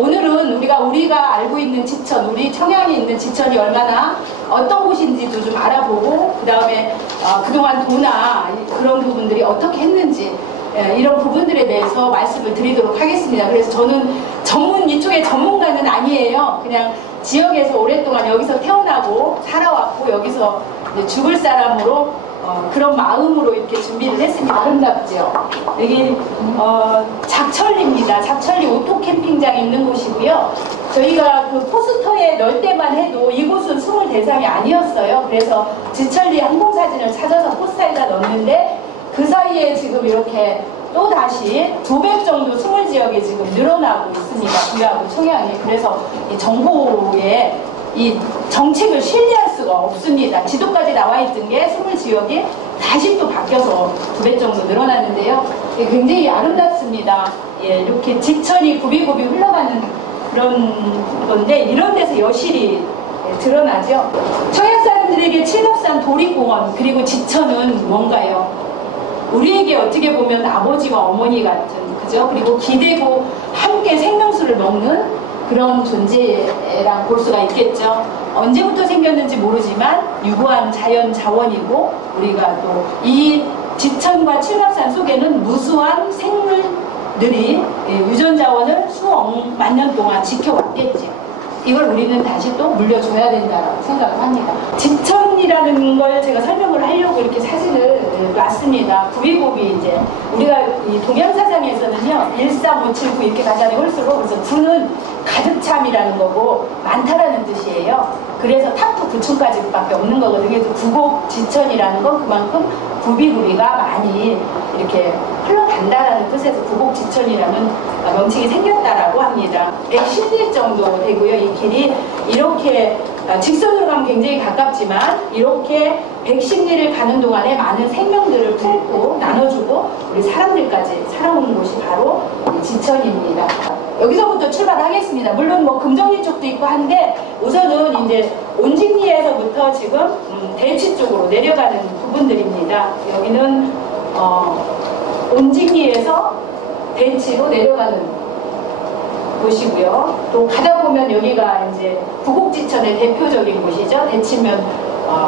오늘은 우리가 알고 있는 지천, 우리 청양에 있는 지천이 얼마나 어떤 곳인지도 좀 알아보고, 그 다음에 그동안 도나 그런 부분들이 어떻게 했는지, 이런 부분들에 대해서 말씀을 드리도록 하겠습니다. 그래서 저는 이쪽의 전문가는 아니에요. 그냥 지역에서 오랫동안 여기서 태어나고 살아왔고 여기서 이제 죽을 사람으로 그런 마음으로 이렇게 준비를 했습니다. 아름답죠? 여기 작천리입니다. 작천리 오토캠핑장이 있는 곳이고요. 저희가 그 포스터에 넣을 때만 해도 이곳은 숨을 대상이 아니었어요. 그래서 지천리 항공사진을 찾아서 포스터에다 넣었는데 그 사이에 지금 이렇게 또 다시 2배 정도 스물 지역이 지금 늘어나고 있습니다. 구하고 청양이. 그래서 이 정보에 이 정책을 신뢰할 수가 없습니다. 지도까지 나와 있던 게 스물 지역이 다시 또 바뀌어서 2배 정도 늘어났는데요. 굉장히 아름답습니다. 예, 이렇게 지천이 굽이굽이 흘러가는 그런 건데 이런 데서 여실히 드러나죠. 청양 사람들에게 칠갑산 도립공원 그리고 지천은 뭔가요? 우리에게 어떻게 보면 아버지와 어머니 같은, 그죠? 그리고 기대고 함께 생명수를 먹는 그런 존재랑 볼 수가 있겠죠. 언제부터 생겼는지 모르지만 유구한 자연 자원이고 우리가 또 이 지천과 칠갑산 속에는 무수한 생물들이 유전자원을 수억만 년 동안 지켜왔겠죠. 이걸 우리는 다시 또 물려줘야 된다고 생각을 합니다. 지천이라는 걸 제가 설명을 하려고 이렇게 사진을 놨습니다. 굽이굽이 이제 우리가 이 동양사상에서는요 13579 이렇게 가잖아요. 홀수로. 그래서 구는 가득참이라는 거고 많다라는 뜻이에요. 그래서 탑도 9층까지밖에 없는 거거든요. 그래서 구곡 지천이라는 건 그만큼 굽이굽이가 많이 이렇게 흘러간다라는 뜻에서 구곡 지천이라는 명칭이 생겼다라고 합니다. 110리 정도 되고요. 이 길이 이렇게 직선으로 가면 굉장히 가깝지만 이렇게 110리를 가는 동안에 많은 생명들을 품고 나눠주고 우리 사람들까지 살아오는 곳이 바로 지천입니다. 여기서부터 출발하겠습니다. 물론 뭐 금정리 쪽도 있고 한데 우선은 이제 온직리에서부터 지금 대치 쪽으로 내려가는 부분들입니다. 여기는 온직리에서 대치로 내려가는 곳이고요. 또 가다 보면 여기가 이제 구곡지천의 대표적인 곳이죠. 대치면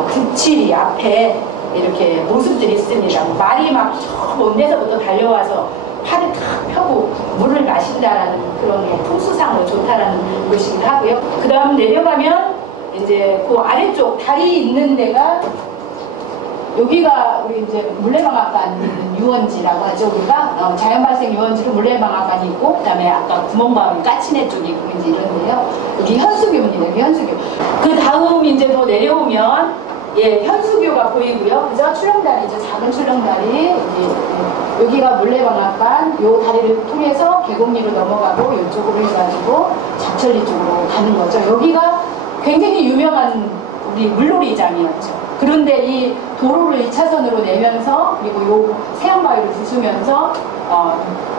국칠이 앞에 이렇게 모습들이 있습니다. 말이 막 먼 데서부터 달려와서 팔을 탁 펴고 물을 마신다라는 그런 게 풍수상으로 좋다라는 곳이기도 하고요. 그 다음 내려가면 이제 그 아래쪽 다리 있는 데가 여기가 우리 이제 물레방앗간 있는 유원지라고 하죠. 우리가 자연발생 유원지로 물레방앗간이 있고 그다음에 아까 구멍마을 까치네 쪽이 있고 이제 이런데요. 여기 현수교입니다. 여기 현수교. 그 다음 이제 더 내려오면 예 현수교가 보이고요. 그죠? 출렁다리죠. 작은 출렁다리. 이제 여기가 물레방앗간 요 다리를 통해서 계곡리로 넘어가고 이쪽으로 해가지고 작천리 쪽으로 가는 거죠. 여기가 굉장히 유명한 우리 물놀이장이었죠. 그런데 이 도로를 2차선으로 내면서 그리고 요 새안바위를 부수면서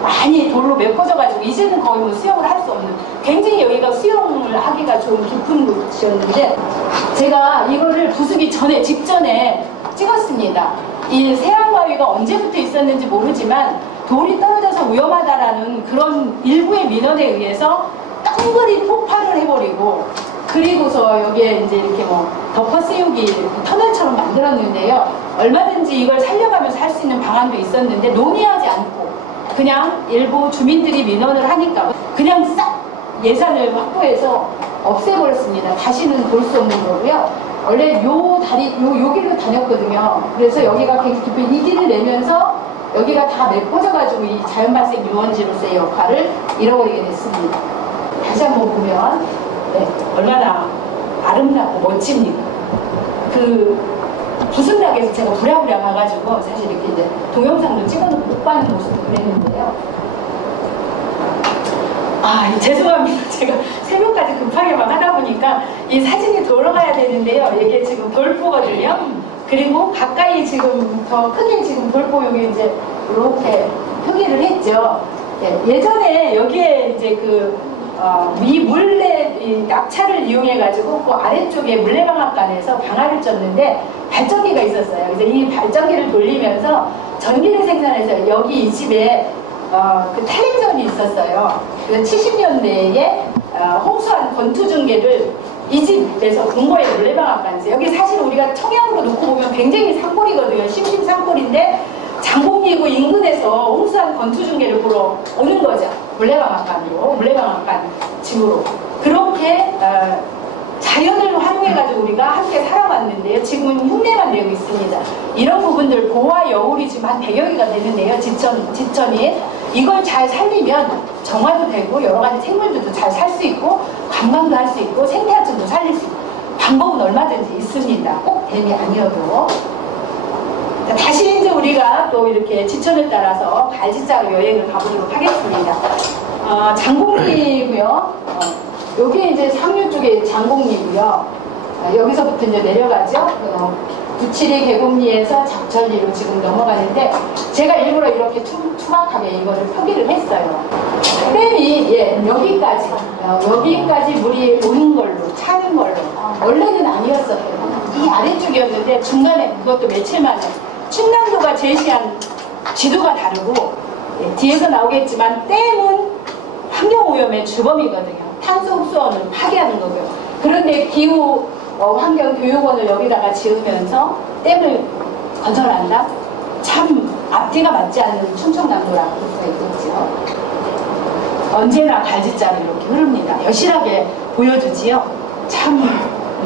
많이 돌로 메꿔져가지고 이제는 거의 뭐 수영을 할 수 없는 굉장히 여기가 수영을 하기가 좋은 깊은 곳이었는데 제가 이거를 부수기 직전에 찍었습니다. 이 새안바위가 언제부터 있었는지 모르지만 돌이 떨어져서 위험하다라는 그런 일부의 민원에 의해서 덩그리 폭발을 해버리고 그리고서 여기에 이제 이렇게 뭐 덮어 씌우기 터널처럼 만들었는데요. 얼마든지 이걸 살려가면서 할 수 있는 방안도 있었는데 논의하지 않고 그냥 일부 주민들이 민원을 하니까 그냥 싹 예산을 확보해서 없애버렸습니다. 다시는 볼 수 없는 거고요. 원래 요 다리, 요 길로 다녔거든요. 그래서 여기가 굉장히 깊이 이 길을 내면서 여기가 다 메꿔져가지고 이 자연발생 유원지로서의 역할을 잃어버리게 됐습니다. 다시 한번 보면 네, 얼마나 아름답고 멋집니까? 그 부승락에서 제가 부랴부랴 가가지고 사실 이렇게 이제 동영상도 찍어놓고 못 가는 모습도 그랬는데요. 죄송합니다. 제가 새벽까지 급하게 막 하다 보니까 이 사진이 돌아가야 되는데요. 이게 지금 돌포거든요. 그리고 가까이 지금 더 크게 지금 돌포 여기 이제 이렇게 표기를 했죠. 예전에 여기에 이제 이 물레 이 낙차를 이용해가지고 그 아래쪽에 물레방앗간에서 방아를 쪘는데 발전기가 있었어요. 그래서 이 발전기를 돌리면서 전기를 생산해서 여기 이 집에 그 탈핵전이 있었어요. 그 70년대에 홍수한 권투중계를 이 집에서 본 거예요. 물레방앗간에서. 여기 사실 우리가 청양으로 놓고 보면 굉장히 산골이거든요. 심심산골인데 장곡리구 인근에서 홍수한 권투중계를 보러 오는 거죠. 물레방앗간으로, 물레방앗간 집으로. 그렇게 자연을 활용해가지고 우리가 함께 살아왔는데요. 지금은 흉내만 내고 있습니다. 이런 부분들 보화 여울이 지금 한 100여 개가 되는데요. 지천이. 이걸 잘 살리면 정화도 되고 여러 가지 생물들도 잘 살 수 있고 관광도 할 수 있고 생태하천도 살릴 수 있고 방법은 얼마든지 있습니다. 꼭 댐이 아니어도. 자, 다시 이제 우리가 또 이렇게 지천을 따라서 갈지자로 여행을 가보도록 하겠습니다. 장곡리고요. 여기 이제 상류 쪽에 장곡리고요. 여기서부터 이제 내려가죠. 부치리 계곡리에서 작천리로 지금 넘어가는데 제가 일부러 이렇게 투박하게 이거를 표기를 했어요. 댐이 여기까지 물이 오는 걸로 차는 걸로 원래는 아니었어요. 이 아래쪽이었는데 중간에 그것도 며칠 만에 충남도가 제시한 지도가 다르고 뒤에서 나오겠지만 댐은 환경오염의 주범이거든요. 탄소 흡수원을 파괴하는 거고요. 그런데 기후 환경교육원을 여기다가 지으면서 댐을 건설한다? 참 앞뒤가 맞지 않는 충청남도라고 볼 수가 있겠죠. 언제나 갈지자로 이렇게 흐릅니다. 여실하게 보여주지요. 참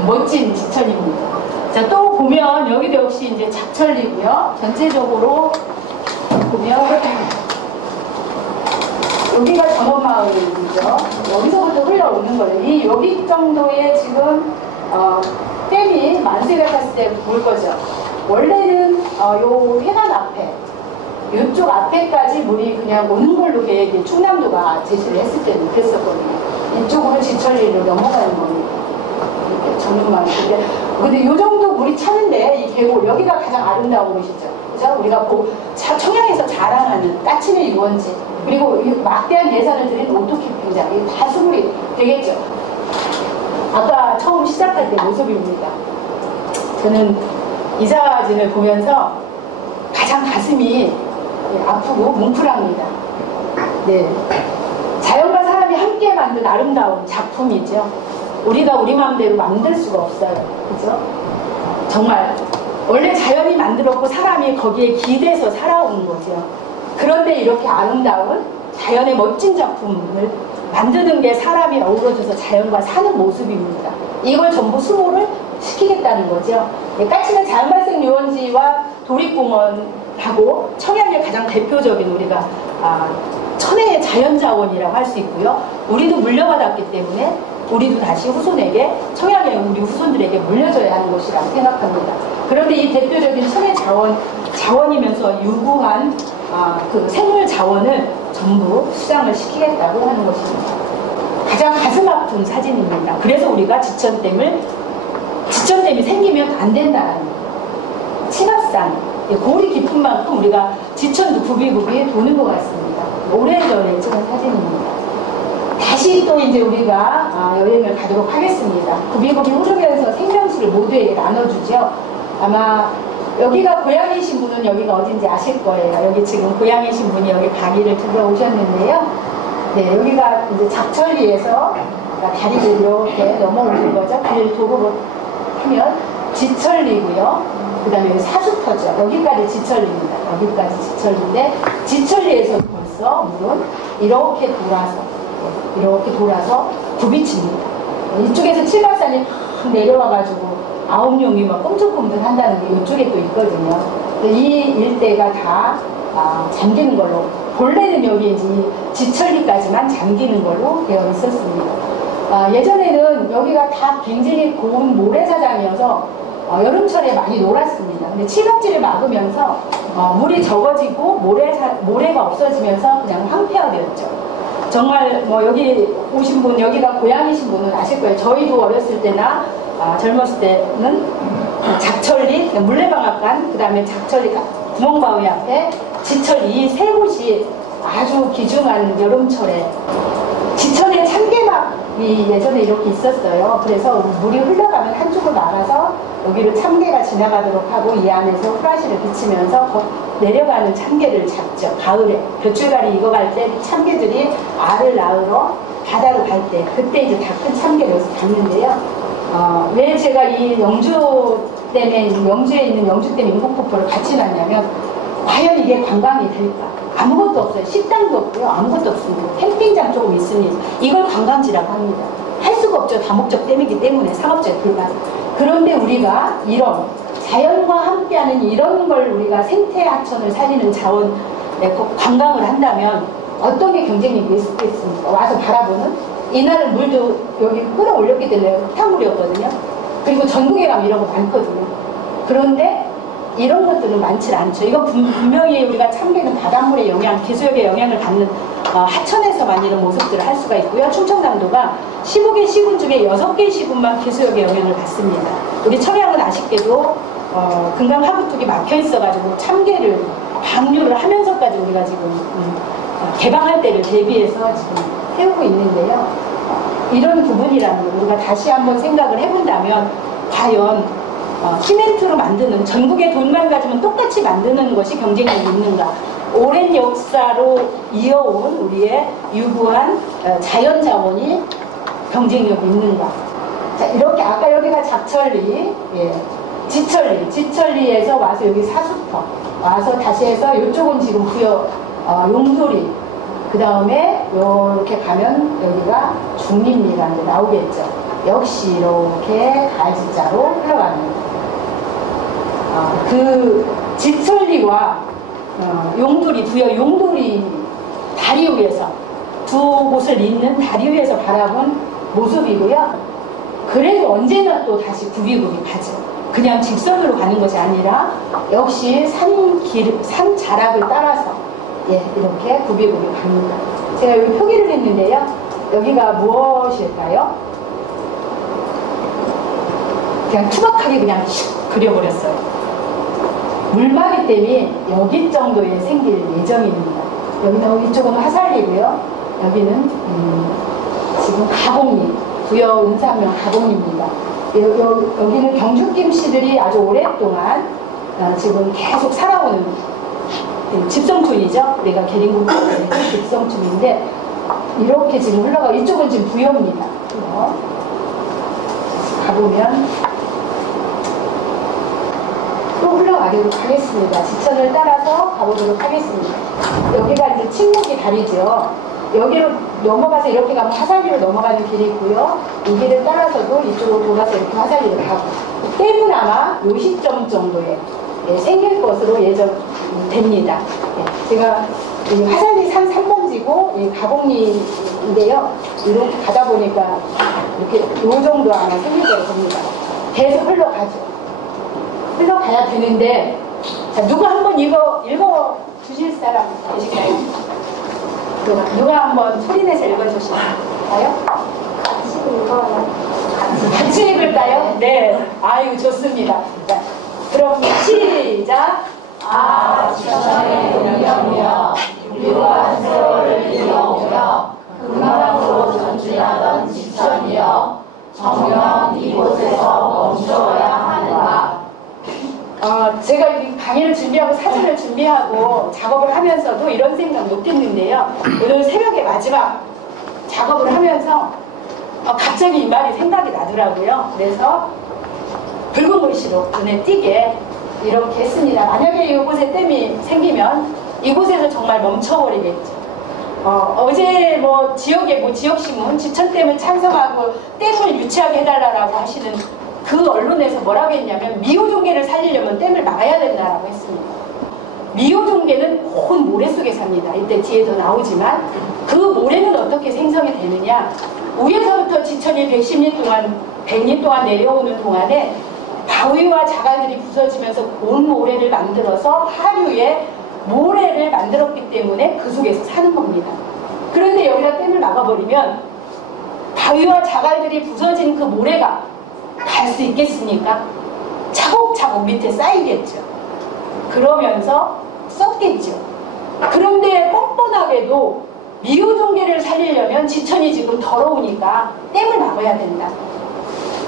멋진 지천입니다. 자, 또 보면 여기도 역시 이제 작천리고요. 전체적으로 보면 여기가 전원마을이죠. 여기서부터 흘러오는 거예요. 여기 정도의 지금 댐이 만세가 탔을 때 볼 거죠. 원래는 요 회관 앞에 이쪽 앞에까지 물이 그냥 오는 걸로 계획이 충남도가 제시를 했을 때는 그랬었거든요. 이쪽으로 지천리로 넘어가는 겁니다. 이렇게 전원마을인데 근데 요 정도 물이 차는데 이 계곡 여기가 가장 아름다운 곳이죠. 그죠? 우리가 청양에서 자랑하는 까치네 유원지 그리고 막대한 예산을 들인 오토캠핑장 이게 다 수물이 되겠죠. 아까 처음 시작할 때 모습입니다. 저는 이 사진을 보면서 가장 가슴이 아프고 뭉클합니다. 네, 자연과 사람이 함께 만든 아름다운 작품이죠. 우리가 우리 마음대로 만들 수가 없어요. 그죠? 정말 원래 자연이 만들었고 사람이 거기에 기대서 살아온 거죠. 그런데 이렇게 아름다운 자연의 멋진 작품을 만드는 게 사람이 어우러져서 자연과 사는 모습입니다. 이걸 전부 수모를 시키겠다는 거죠. 까치는 자연발생 유원지와 도립공원하고 청양의 가장 대표적인 우리가 천혜의 자연자원이라고 할 수 있고요. 우리도 물려받았기 때문에 우리도 다시 후손에게 청양의 우리 후손들에게 물려줘야 하는 것이라고 생각합니다. 그런데 이 대표적인 천혜 자원이면서 유구한 그 생물 자원을 전부 수장을 시키겠다고 하는 것입니다. 가장 가슴 아픈 사진입니다. 그래서 우리가 지천댐이 생기면 안 된다는 거예요. 치갑산, 골이 깊은 만큼 우리가 지천도 굽이굽이 도는 것 같습니다. 오래전에 찍은 사진입니다. 다시 또 이제 우리가 여행을 가도록 하겠습니다. 굽이굽이 흐르면서 생명수를 모두에게 나눠주죠. 아마 여기가 고향이신 분은 여기가 어딘지 아실 거예요. 여기 지금 고향이신 분이 여기 강의를 들어오셨는데요. 네, 여기가 이제 작천리에서 다리를 이렇게 넘어오는 거죠. 길 도로로 하면 지천리고요. 그 다음에 여기 사수터죠. 여기까지 지천리입니다. 여기까지 지천리인데 지천리에서 벌써 물은 이렇게 돌아서 굽이칩니다. 이쪽에서 칠갑산이 내려와가지고 아홉룡이 막 꼼짝꼼짝 한다는 게 이쪽에 또 있거든요. 이 일대가 다 잠기는 걸로 본래는 여기 이제 지천리까지만 잠기는 걸로 되어 있었습니다. 예전에는 여기가 다 굉장히 고운 모래사장이어서 여름철에 많이 놀았습니다. 근데 칠갑지를 막으면서 물이 적어지고 모래가 없어지면서 그냥 황폐화되었죠. 정말 여기 오신 분, 여기가 고향이신 분은 아실 거예요. 저희도 어렸을 때나 젊었을 때는 작천리, 물레방앗간, 그 다음에 작천리 구멍바위 앞에 지천리 이 세 곳이 아주 귀중한 여름철에 지천에 참개막이 예전에 이렇게 있었어요. 그래서 물이 흘러가면 한쪽을 막아서 여기를 참개가 지나가도록 하고 이 안에서 후라시를 비치면서 내려가는 참개를 잡죠. 가을에 벼출가리 익어갈 때 참개들이 알을 낳으러 바다로 갈 때, 그때 이제 다 큰 참개를 여기서 잡는데요. 왜 제가 이 영주에 있는 영주댐 인공폭포를 같이 놨냐면, 과연 이게 관광이 될까? 아무것도 없어요. 식당도 없고요. 아무것도 없습니다. 캠핑장 조금 있습니다. 이걸 관광지라고 합니다. 할 수가 없죠. 다목적댐이기 때문에 상업지에 불과해요. 그런데 우리가 이런 자연과 함께하는 이런 걸 우리가 생태 하천을 살리는 자원 관광을 한다면 어떤 게 경쟁력이 있겠습니까? 와서 바라보는, 이날은 물도 여기 끌어올렸기 때문에 흙탕물이었거든요. 그리고 전국에 가면 이런 거 많거든요. 그런데 이런 것들은 많지 않죠. 이거 분명히 우리가 참개는 바닷물의 영향, 기수역의 영향을 받는 하천에서만 이런 모습들을 할 수가 있고요. 충청남도가 15개 시군 중에 6개 시군만 기수역의 영향을 받습니다. 우리 청양은 아쉽게도 금강 하구뚝이 막혀 있어가지고 참개를 방류를 하면서까지 우리가 지금 개방할 때를 대비해서 지금 해오고 있는데요. 이런 부분이라는 걸 우리가 다시 한번 생각을 해본다면 과연 시멘트로 만드는, 전국의 돈만 가지면 똑같이 만드는 것이 경쟁력이 있는가? 오랜 역사로 이어온 우리의 유구한 자연자원이 경쟁력이 있는가? 자, 이렇게 아까 여기가 작천리, 지천리에서 와서 여기 사수터 와서 다시 해서 이쪽은 지금 부여 용소리, 그 다음에 이렇게 가면 여기가 중림리라는 데 나오겠죠. 역시 이렇게 갈지자로 흘러갑니다. 그 지천리와 용돌이, 부여 용돌이 다리 위에서 두 곳을 잇는 다리 위에서 바라본 모습이고요. 그래도 언제나 또 다시 굽이굽이 가죠. 그냥 직선으로 가는 것이 아니라 역시 산 자락을 따라서 이렇게 굽이굽이 갑니다. 제가 여기 표기를 했는데요. 여기가 무엇일까요? 그냥 투박하게 그냥 슉 그려버렸어요. 물막이댐이 여기 정도에 생길 예정입니다. 여기는 이쪽은 화살리고요. 여기는 지금 가곡리, 부여 은산면 가곡리입니다. 여기는 경주김씨들이 아주 오랫동안 지금 계속 살아오는 집성촌이죠. 우리가 계림국의 집성촌인데 이렇게 지금 흘러가고, 이쪽은 지금 부여입니다. 가보면 또 흘러가도록 하겠습니다. 지천을 따라서 가보도록 하겠습니다. 여기가 이제 침묵이 다리죠. 여기로 넘어가서 이렇게 가면 화살리로 넘어가는 길이 있고요. 이 길을 따라서도 이쪽으로 돌아서 이렇게 화살리로 가고, 댐은 아마 요 시점 정도에 생길 것으로 예정됩니다. 제가 화살리 산 3번지고 가곡리인데요. 이렇게 가다 보니까 이렇게 요 정도 아마 생길 거로 봅니다. 계속 흘러가죠. 흘러가야 되는데, 자, 누가 한번 읽어 주실 사람 계실까요? 누가 한번 소리내서 읽어주실까요? 같이 읽어요. 같이 읽을까요? 네. 아유, 좋습니다. 자, 그럼 시작. 지천에 동경이여 유구한 세월을 이어오며 금강으로 전진하던 지천이여 정녕 이곳에서 멈춰야 하는가. 제가 이 강의를 준비하고 사진을 준비하고 작업을 하면서도 이런 생각 못 했는데요. 오늘 새벽에 마지막 작업을 하면서 갑자기 이 말이 생각이 나더라고요. 그래서 붉은 글씨로 눈에 띄게 이렇게 했습니다. 만약에 이곳에 댐이 생기면 이곳에서 정말 멈춰버리겠죠. 어제 지역의 지역신문 지천댐을 찬성하고 댐을 유치하게 해달라고 하시는 그 언론에서 뭐라고 했냐면 미호종계를 살리려면 댐을 막아야 된다라고 했습니다. 미호종계는 온 모래 속에 삽니다. 이때 뒤에 더 나오지만 그 모래는 어떻게 생성이 되느냐, 위에서부터 지천이 100리 동안 내려오는 동안에 바위와 자갈들이 부서지면서 온 모래를 만들어서 하류에 모래를 만들었기 때문에 그 속에서 사는 겁니다. 그런데 여기다 댐을 막아버리면 바위와 자갈들이 부서진 그 모래가 갈 수 있겠습니까? 차곡차곡 밑에 쌓이겠죠. 그러면서 썩겠죠. 그런데 뻔뻔하게도 미호종계를 살리려면 지천이 지금 더러우니까 댐을 막아야 된다.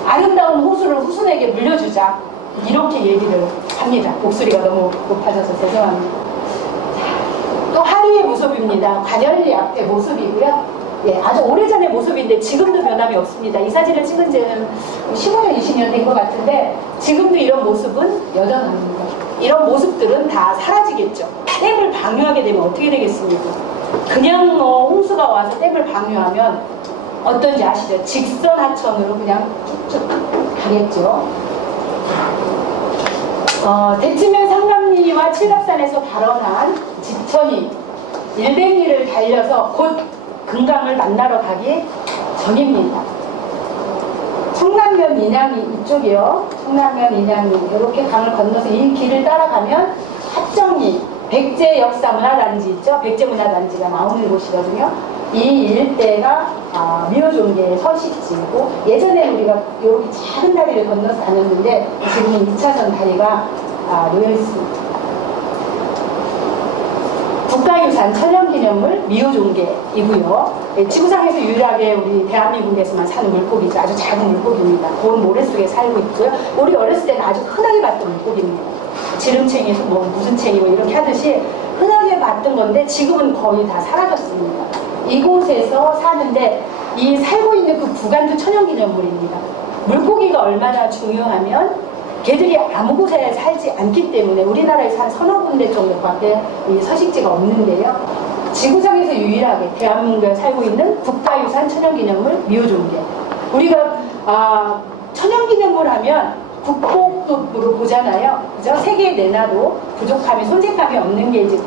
아름다운 호수를 후순에게 물려주자. 이렇게 얘기를 합니다. 목소리가 너무 높아져서 죄송합니다. 북가위의 모습입니다. 관현리 앞에 모습이고요. 예, 아주 오래전의 모습인데 지금도 변함이 없습니다. 이 사진을 찍은 지는 15년, 20년 된 것 같은데 지금도 이런 모습은 여전합니다. 이런 모습들은 다 사라지겠죠. 댐을 방류하게 되면 어떻게 되겠습니까? 그냥 홍수가 와서 댐을 방류하면 어떤지 아시죠? 직선 하천으로 그냥 쭉쭉 가겠죠. 대치면 상감리와 칠갑산에서 발원한 지천이 100리를 달려서 곧 금강을 만나러 가기 전입니다. 청남면 인양이 이쪽이요. 청남면 인양이 이렇게 강을 건너서 이 길을 따라가면 합정리 백제역사문화단지 있죠. 백제문화단지가 나오는 곳이거든요. 이 일대가 미어종계의 서식지이고 예전에 우리가 이렇게 작은 다리를 건너서 다녔는데 지금은 2차선 다리가 놓여 있습니다. 국가유산 천연기념물 미우종계이고요. 지구상에서 유일하게 우리 대한민국에서만 사는 물고기죠. 아주 작은 물고기입니다. 고온 모래 속에 살고 있고요. 우리 어렸을 때는 아주 흔하게 봤던 물고기입니다. 지름챙이, 무슨 챙이 이렇게 하듯이 흔하게 봤던 건데 지금은 거의 다 사라졌습니다. 이곳에서 사는데 이 살고 있는 그 구간도 천연기념물입니다. 물고기가 얼마나 중요하면 걔들이 아무 곳에 살지 않기 때문에 우리나라에서 한 서너 군데 정도밖에 이 서식지가 없는데요. 지구상에서 유일하게 대한민국에 살고 있는 국가유산 천연기념물 미우종계. 우리가 천연기념물 하면 국보급으로 보잖아요. 그죠? 세계에 내놔도 부족함이 손색함이 없는 게 이제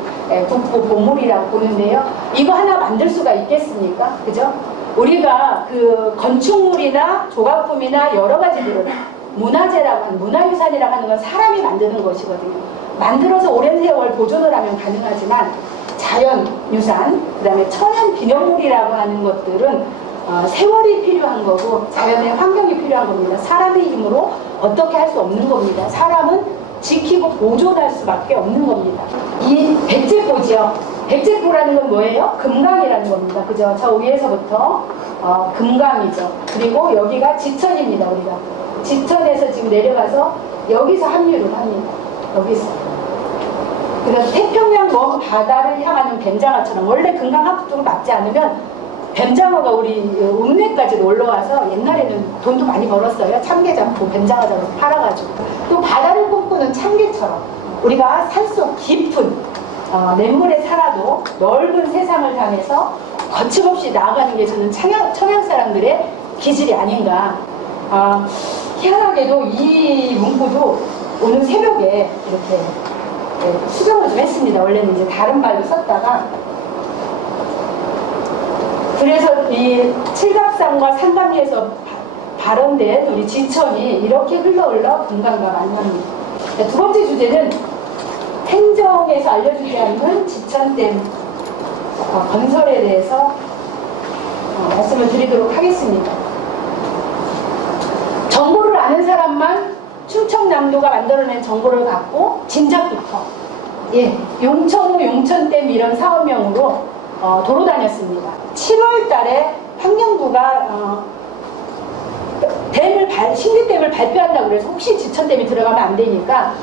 국보 보물이라고 보는데요. 이거 하나 만들 수가 있겠습니까? 그죠? 우리가 그 건축물이나 조각품이나 여러 가지들을 문화재라고 하는, 문화유산이라고 하는 건 사람이 만드는 것이거든요. 만들어서 오랜 세월 보존을 하면 가능하지만 자연유산, 그 다음에 천연기념물이라고 하는 것들은 세월이 필요한 거고 자연의 환경이 필요한 겁니다. 사람의 힘으로 어떻게 할 수 없는 겁니다. 사람은 지키고 보존할 수밖에 없는 겁니다. 이 백제포지요. 백제포라는 건 뭐예요? 금강이라는 겁니다. 그죠? 저 위에서부터 금강이죠. 그리고 여기가 지천입니다. 우리가 지천에서 지금 내려가서 여기서 합류를 합니다. 여기서. 그래서 태평양 먼 바다를 향하는 뱀장어처럼 원래 금강 앞쪽으로 맞지 않으면 뱀장어가 우리 읍내까지 놀러와서 옛날에는 돈도 많이 벌었어요. 참게 잡고 뱀장어 잡아서 팔아가지고. 또 바다를 꿈꾸는 참개처럼 우리가 산속 깊은 냇물에 살아도 넓은 세상을 향해서 거침없이 나아가는 게 저는 청양 사람들의 기질이 아닌가. 희한하게도 이 문구도 오늘 새벽에 이렇게 수정을 좀 했습니다. 원래는 이제 다른 말로 썼다가 그래서 이 칠갑산과 상감리에서 발원된 우리 지천이 이렇게 흘러 금강과 만납니다. 두 번째 주제는 행정에서 알려주지 않는 지천댐 건설에 대해서 말씀을 드리도록 하겠습니다. 정보를 아는 사람만 충청남도가 만들어낸 정보를 갖고 진작부터 용천호 용천댐 이런 사업명으로 도로 다녔습니다. 7월 달에 환경부가 신규댐을 발표한다고 그래서 혹시 지천댐이 들어가면 안 되니까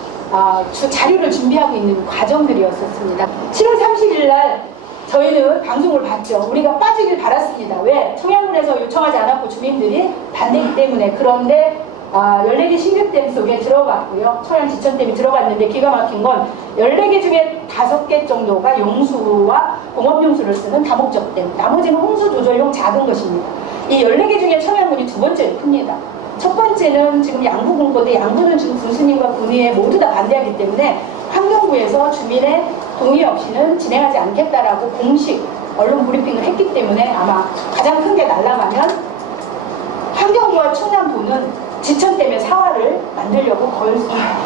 자료를 준비하고 있는 과정들이었습니다. 7월 30일 날 저희는 방송을 봤죠. 우리가 빠지길 바랐습니다. 왜? 청양군에서 요청하지 않았고 주민들이 반대기 때문에. 그런데 14개 신규댐 속에 들어갔고요. 청양 지천댐이 들어갔는데 기가 막힌 건 14개 중에 5개 정도가 용수와 공업용수를 쓰는 다목적댐. 나머지는 홍수 조절용 작은 것입니다. 이 14개 중에 청양군이 두 번째로 큽니다. 첫 번째는 지금 양구 공고인데 양구는 지금 군수님과 군의회 모두 다 반대하기 때문에 환경부에서 주민의 동의 없이는 진행하지 않겠다라고 공식 언론 브리핑을 했기 때문에 아마 가장 큰 게 날아가면 환경부와 충남부는 지천댐의 사활을 만들려고 걸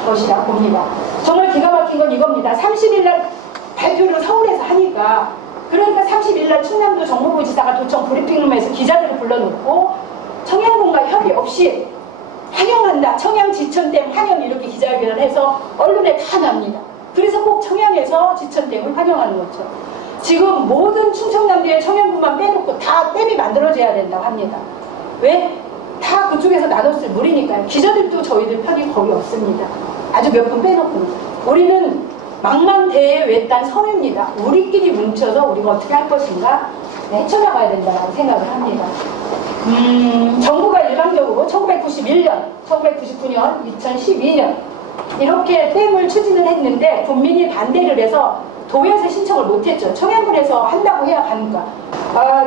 것이라 봅니다. 정말 기가 막힌 건 이겁니다. 30일 날 발표를 서울에서 하니까 그러니까 30일 날 충남도 정무부지사가 도청 브리핑룸에서 기자들을 불러놓고 청양군과 협의 없이 환영한다. 청양 지천댐 환영 이렇게 기자회견을 해서 언론에 다 납니다. 그래서 꼭 청양에서 지천댐을 환영하는 거죠. 지금 모든 충청남도의 청양군만 빼놓고 다 댐이 만들어져야 된다고 합니다. 왜? 다 그쪽에서 나눴을 물이니까요. 기자들도 저희들 편이 거의 없습니다. 아주 몇 분 빼놓고. 우리는 망망대해 외딴 섬입니다. 우리끼리 뭉쳐서 우리가 어떻게 할 것인가 헤쳐나가야 된다고 생각을 합니다. 정부가 일방적으로 1991년, 1999년, 2012년 이렇게 댐을 추진을 했는데 국민이 반대를 해서 도에서 신청을 못했죠. 청양군에서 한다고 해야 가니까.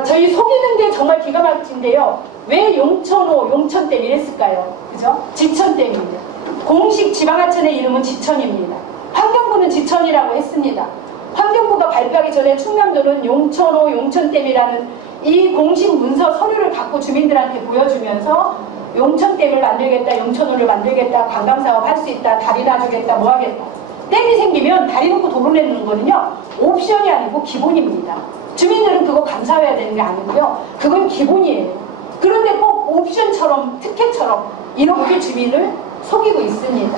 저희 속이는 게 정말 기가 막힌데요. 왜 용천호, 용천댐 이랬을까요? 그죠? 지천댐입니다. 공식 지방하천의 이름은 지천입니다. 환경부는 지천이라고 했습니다. 환경부가 발표하기 전에 충남도는 용천호, 용천댐이라는 이 공식 문서 서류를 갖고 주민들한테 보여주면서 용천댐을 만들겠다, 용천호를 만들겠다, 관광사업 할 수 있다, 다리 놔주겠다, 뭐 하겠다. 댐이 생기면 다리 놓고 도로 내는 거는요, 옵션이 아니고 기본입니다. 주민들은 그거 감사해야 되는 게 아니고요, 그건 기본이에요. 그런데 꼭 옵션처럼, 특혜처럼 이렇게 주민을 속이고 있습니다.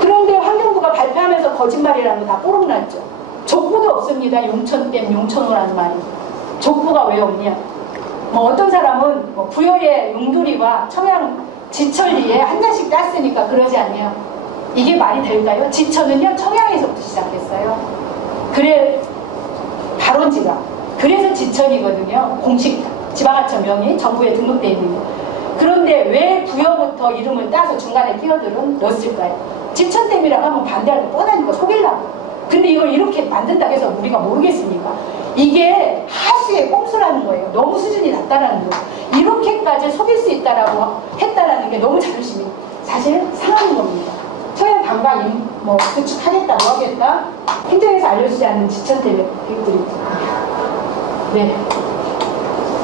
그런데 환경부가 발표하면서 거짓말이라는 거 다 뽀록났죠. 족보도 없습니다. 용천댐, 용천호라는 말이. 족보가 왜 없냐. 뭐 어떤 사람은 뭐 부여의 용두리와 청양 지천리에 한 잔씩 땄으니까 그러지 않냐. 이게 말이 될까요? 지천은요, 청양에서부터 시작했어요. 그래, 발원지가. 그래서 지천이거든요. 공식 지방하천명이 정부에 등록되어 있는 거. 그런데 왜 부여부터 이름을 따서 중간에 끼어들은 넣었을까요? 지천댐이라고 하면 반대할 거 뻔하니까 속이려고. 근데 이걸 이렇게 만든다고 해서 우리가 모르겠습니까? 이게 하수의 꼼수라는 거예요. 너무 수준이 낮다라는 거예요. 이렇게까지 속일 수 있다라고 했다라는 게 너무 자존심이 사실 상하는 겁니다. 청양 관광 뭐 구축하겠다, 뭐 하겠다. 행정에서 알려주지 않는 지천댐의 비율들이 네.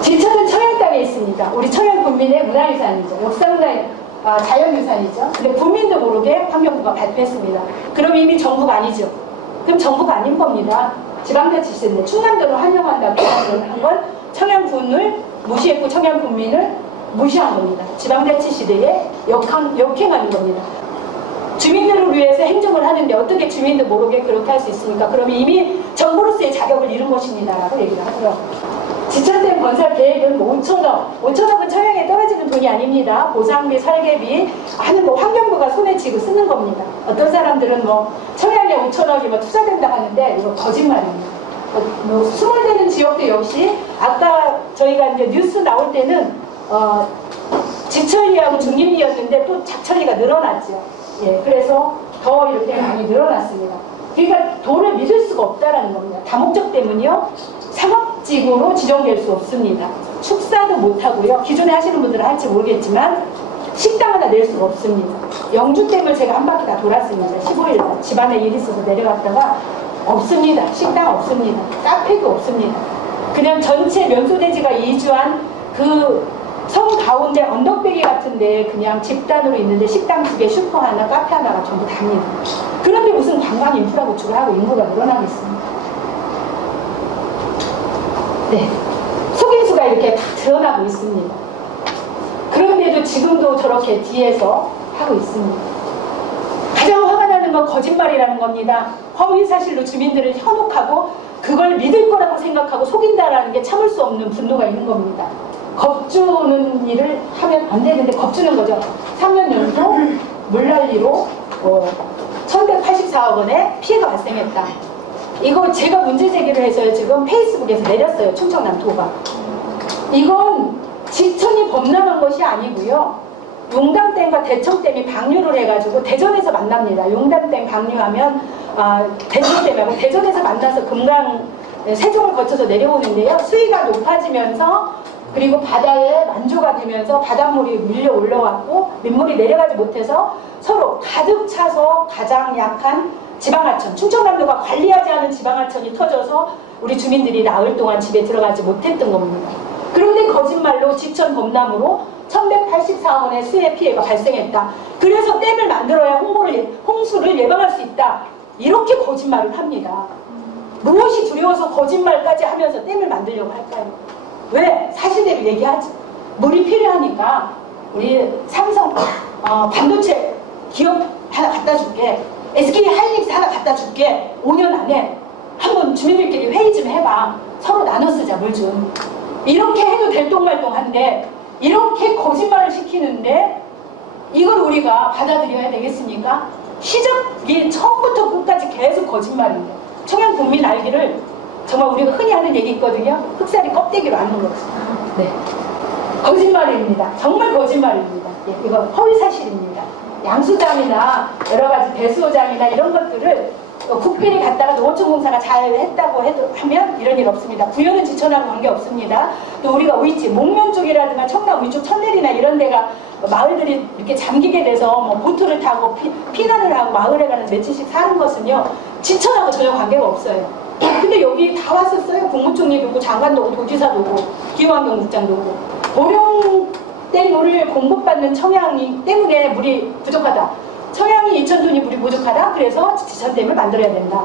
지천은 청양 땅에 있습니다. 우리 청양 군민의 문화유산이죠. 역사문화의 자연유산이죠. 근데 국민도 모르게 환경부가 발표했습니다. 그럼 이미 정부가 아니죠. 그럼 정부가 아닌 겁니다. 지방자치시인데 충남도를 환영한다고 한 건 청양군을 무시했고 청양군민을 무시한 겁니다. 지방자치시대에 역행하는 겁니다. 주민들을 위해서 행정을 하는데 어떻게 주민도 모르게 그렇게 할 수 있습니까? 그러면 이미 정부로서의 자격을 잃은 것입니다. 라고 얘기를 하더라고요. 지천댐 건설 계획은 5천억. 5천억은 청양에 떨어지는 돈이 아닙니다. 보상비, 설계비, 하는 거 환경부가 손에 쥐고 쓰는 겁니다. 어떤 사람들은 뭐 청양에 5천억이 뭐 투자된다 하는데 이거 거짓말입니다. 뭐 수몰되는 지역도 역시 아까 저희가 이제 뉴스 나올 때는 지천리하고 중림리였는데 또 작천리가 늘어났죠. 예, 그래서 더 이렇게 많이 늘어났습니다. 그러니까 도를 믿을 수가 없다라는 겁니다. 다목적 때문이요. 상업지구로 지정될 수 없습니다. 축사도 못하고요. 기존에 하시는 분들은 할지 모르겠지만 식당 하나 낼 수가 없습니다. 영주댐을 제가 한 바퀴 다 돌았습니다. 15일 집안에 일 있어서 내려갔다가 없습니다. 식당 없습니다. 카페도 없습니다. 그냥 전체 면소대지가 이주한 그 성 가운데 언덕배기 같은데 그냥 집단으로 있는데 식당 2개, 슈퍼 하나, 카페 하나가 전부 답니다. 그런데 무슨 관광 인프라 구축을 하고 인구가 늘어나겠습니까? 네, 속임수가 이렇게 다 드러나고 있습니다. 그런데도 지금도 저렇게 뒤에서 하고 있습니다. 가장 화가 나는 건 거짓말이라는 겁니다. 허위사실로 주민들을 현혹하고 그걸 믿을 거라고 생각하고 속인다라는 게 참을 수 없는 분노가 있는 겁니다. 겁주는 일을 하면 안 되는데 겁주는 거죠. 3년 연속 물난리로 1184억 원의 피해가 발생했다. 이거 제가 문제 제기를 해서 지금 페이스북에서 내렸어요. 충청남도가. 이건 지천이 범람한 것이 아니고요. 용담댐과 대청댐이 방류를 해가지고 대전에서 만납니다. 용담댐 방류하면 대청댐하고 대전에서 만나서 금강 세종을 거쳐서 내려오는데요. 수위가 높아지면서 그리고 바다에 만조가 되면서 바닷물이 밀려 올라왔고 민물이 내려가지 못해서 서로 가득 차서 가장 약한 지방하천, 충청남도가 관리하지 않은 지방하천이 터져서 우리 주민들이 나흘 동안 집에 들어가지 못했던 겁니다. 그런데 거짓말로 지천 범람으로 1184억 원의 수해 피해가 발생했다. 그래서 댐을 만들어야 홍수를 예방할 수 있다. 이렇게 거짓말을 합니다. 무엇이 두려워서 거짓말까지 하면서 댐을 만들려고 할까요? 왜? 사실대로 얘기하지. 물이 필요하니까 우리 삼성 반도체 기업 하나 갖다 줄게. SK 하이닉스 하나 갖다 줄게. 5년 안에 한번 주민들끼리 회의 좀 해봐. 서로 나눠 쓰자, 물 좀. 이렇게 해도 될똥말똥한데 이렇게 거짓말을 시키는데 이걸 우리가 받아들여야 되겠습니까? 시작이 처음부터 끝까지 계속 거짓말입니다. 청양 국민 알기를 정말 우리가 흔히 하는 얘기 있거든요. 흑살이 껍데기로 아는 거죠. 네. 거짓말입니다. 정말 거짓말입니다. 예, 이거 허위사실입니다. 양수장이나 여러 가지 배수장이나 이런 것들을 국빈이 갔다가 농어촌공사가 잘 했다고 하면 이런 일 없습니다. 부여는 지천하고 관계없습니다. 또 우리가 우이지 목면 쪽이라든가 청남 위쪽 천내리나 이런 데가 마을들이 이렇게 잠기게 돼서 뭐 보트를 타고 피난을 하고 마을에 가는 며칠씩 사는 것은요 지천하고 전혀 관계가 없어요. 근데 여기 다 왔었어요. 국무총리도 오고 장관도 오고 도지사도 오고 기후환경국장도 오고. 보령댐 물을 공급받는 청양이 때문에 물이 부족하다. 청양이 2,000톤이 물이 부족하다. 그래서 지천댐을 만들어야 된다.